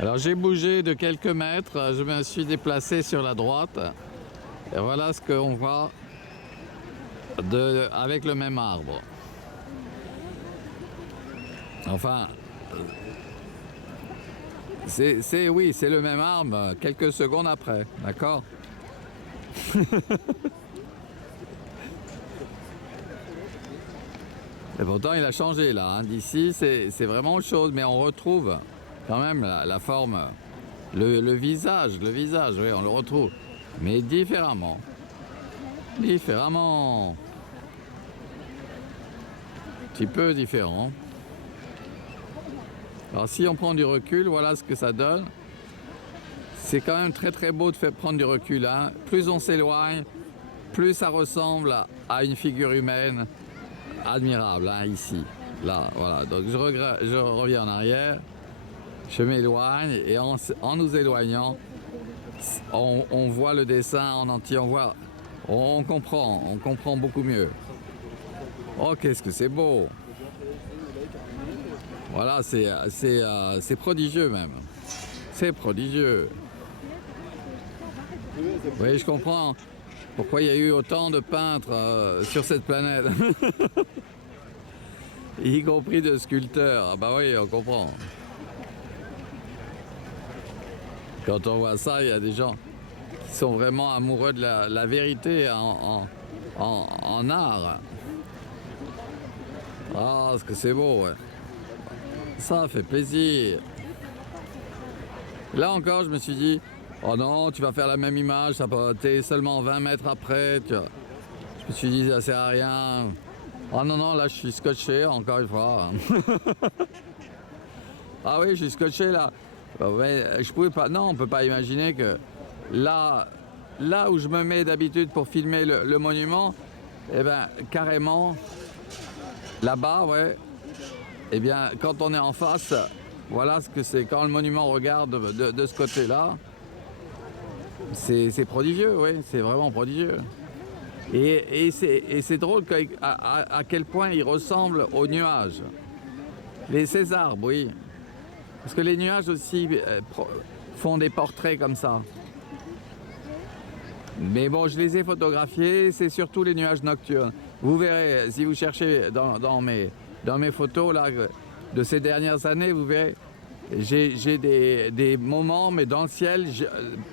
Alors j'ai bougé de quelques mètres, je me suis déplacé sur la droite. Et voilà ce qu'on voit avec le même arbre. Enfin, oui, c'est le même arbre quelques secondes après, d'accord? Et pourtant il a changé là, hein. D'ici c'est vraiment autre chose, mais on retrouve quand même la forme, le visage, oui, on le retrouve, mais différemment. Différemment. Un petit peu différent. Alors si on prend du recul, voilà ce que ça donne. C'est quand même très très beau de faire prendre du recul, hein. Plus on s'éloigne, plus ça ressemble à une figure humaine admirable, hein, ici. Là, voilà. Donc je reviens en arrière, je m'éloigne et en nous éloignant, on voit le dessin en entier, on comprend beaucoup mieux. Oh, qu'est-ce que c'est beau! Voilà, c'est prodigieux même. C'est prodigieux. Oui, je comprends pourquoi il y a eu autant de peintres sur cette planète. Y compris de sculpteurs. Ah bah oui, on comprend. Quand on voit ça, il y a des gens qui sont vraiment amoureux de la vérité en art. Ah, ce que c'est beau, ouais. Ça fait plaisir. Là encore, je me suis dit, oh non, tu vas faire la même image, t'es seulement 20 mètres après. Je me suis dit, ça sert à rien. Oh non, non, là, je suis scotché, encore une fois. Ah oui, je suis scotché, là. Mais je pouvais pas, non, on peut pas imaginer que là où je me mets d'habitude pour filmer le monument, eh ben, carrément, là-bas, ouais, eh bien, quand on est en face, voilà ce que c'est. Quand le monument regarde de ce côté-là, c'est prodigieux, oui, c'est vraiment prodigieux. Et c'est drôle à quel point il ressemble aux nuages. Ces arbres, oui. Parce que les nuages aussi font des portraits comme ça. Mais bon, je les ai photographiés, c'est surtout les nuages nocturnes. Vous verrez, si vous cherchez dans mes photos là, de ces dernières années, vous verrez, j'ai des moments, mais dans le ciel,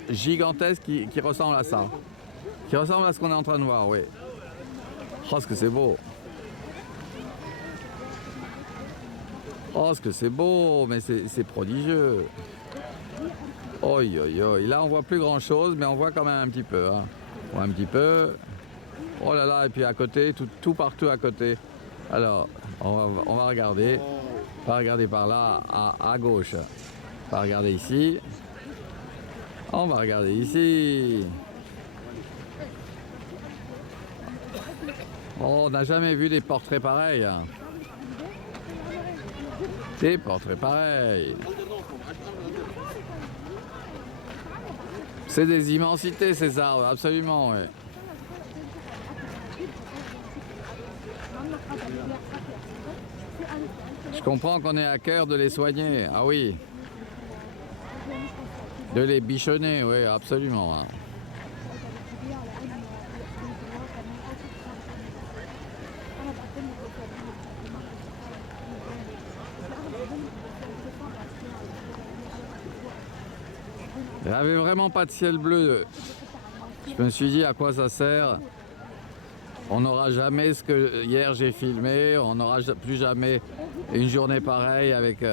gigantesques qui ressemblent à ça. Qui ressemblent à ce qu'on est en train de voir, oui. Oh, ce que c'est beau! Oh, ce que c'est beau, mais c'est prodigieux! Oi, oi, oi. Là, on voit plus grand chose, mais on voit quand même un petit peu, hein. On voit un petit peu. Oh là là, et puis à côté, tout partout à côté. Alors, on va regarder. On va regarder par là, à gauche. On va regarder ici. On va regarder ici. Oh, on n'a jamais vu des portraits pareils, hein. Des portraits pareils. C'est des immensités, ces arbres, absolument, oui. Je comprends qu'on ait à cœur de les soigner, ah oui. De les bichonner, oui, absolument, hein. Il n'y avait vraiment pas de ciel bleu. Je me suis dit à quoi ça sert. On n'aura jamais ce que hier j'ai filmé, on n'aura plus jamais une journée pareille avec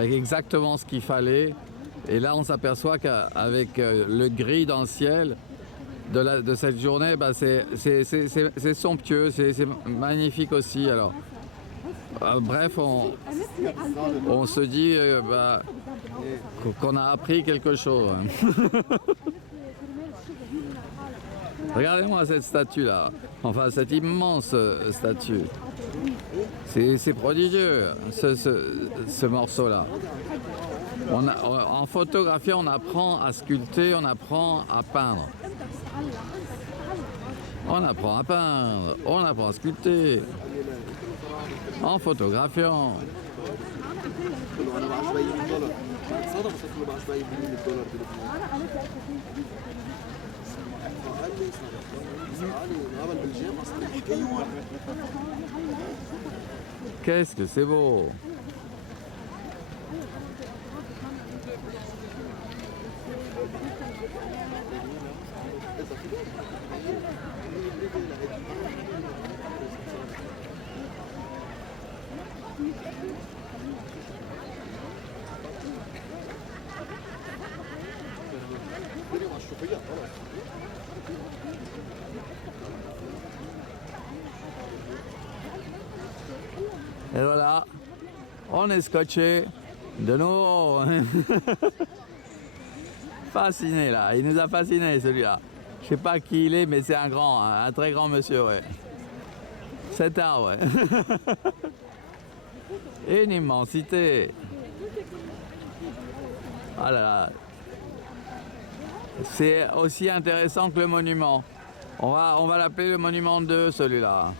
exactement ce qu'il fallait. Et là on s'aperçoit qu'avec le gris dans le ciel de cette journée, bah, c'est somptueux, c'est magnifique aussi. Alors, bref, on se dit bah, qu'on a appris quelque chose. Regardez-moi cette statue là, enfin cette immense statue. C'est prodigieux ce morceau là. En photographie on apprend à sculpter, on apprend à peindre. On apprend à peindre, on apprend à sculpter. En photographiant. صدمة شكله بعد شوي يبني الدولار بلبنان. قال لي اسمعني نقابل بالجيم اصلا حكيون. Qu'est-ce que c'est beau! Et voilà, on est scotché de nouveau. Fasciné là, il nous a fasciné celui-là. Je sais pas qui il est, mais c'est un grand, hein, un très grand monsieur, ouais. Cet arbre, ouais. Une immensité. Ah là là. C'est aussi intéressant que le monument. On va l'appeler le monument 2, celui-là.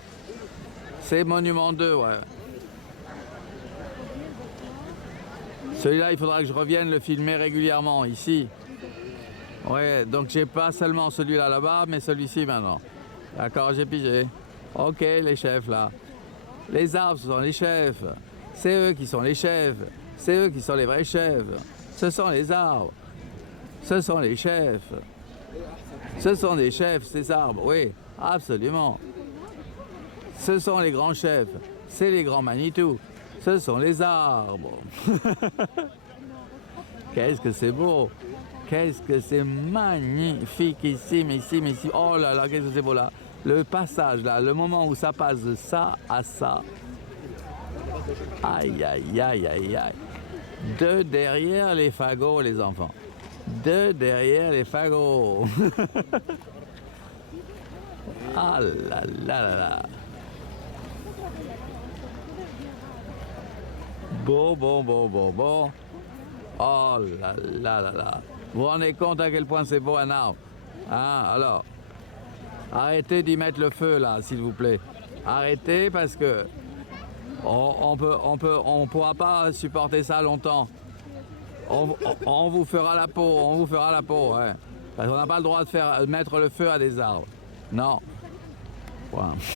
C'est monument 2, ouais. Celui-là, il faudra que je revienne le filmer régulièrement, ici. Ouais, donc j'ai pas seulement celui-là là-bas, mais celui-ci maintenant. D'accord, j'ai pigé. Ok, les chefs là. Les arbres, ce sont les chefs. C'est eux qui sont les chefs. C'est eux qui sont les vrais chefs. Ce sont les arbres. Ce sont les chefs. Ce sont des chefs, ces arbres, oui, absolument. Ce sont les grands chefs. C'est les grands Manitou. Ce sont les arbres. Qu'est-ce que c'est beau! Qu'est-ce que c'est magnifique ici, mais ici, mais ici. Oh là là, qu'est-ce que c'est beau là! Le passage là, le moment où ça passe de ça à ça. Aïe, aïe, aïe, aïe, aïe. De derrière les fagots, les enfants. De derrière les fagots. Ah là là là là. Bon, bon, bon, bon, bon. Oh là là là là. Vous vous rendez compte à quel point c'est beau un arbre? Hein, alors, arrêtez d'y mettre le feu là, s'il vous plaît. Arrêtez parce que on pourra pas supporter ça longtemps. On vous fera la peau, on vous fera la peau, ouais. Parce qu'on n'a pas le droit de mettre le feu à des arbres. Non. Voilà.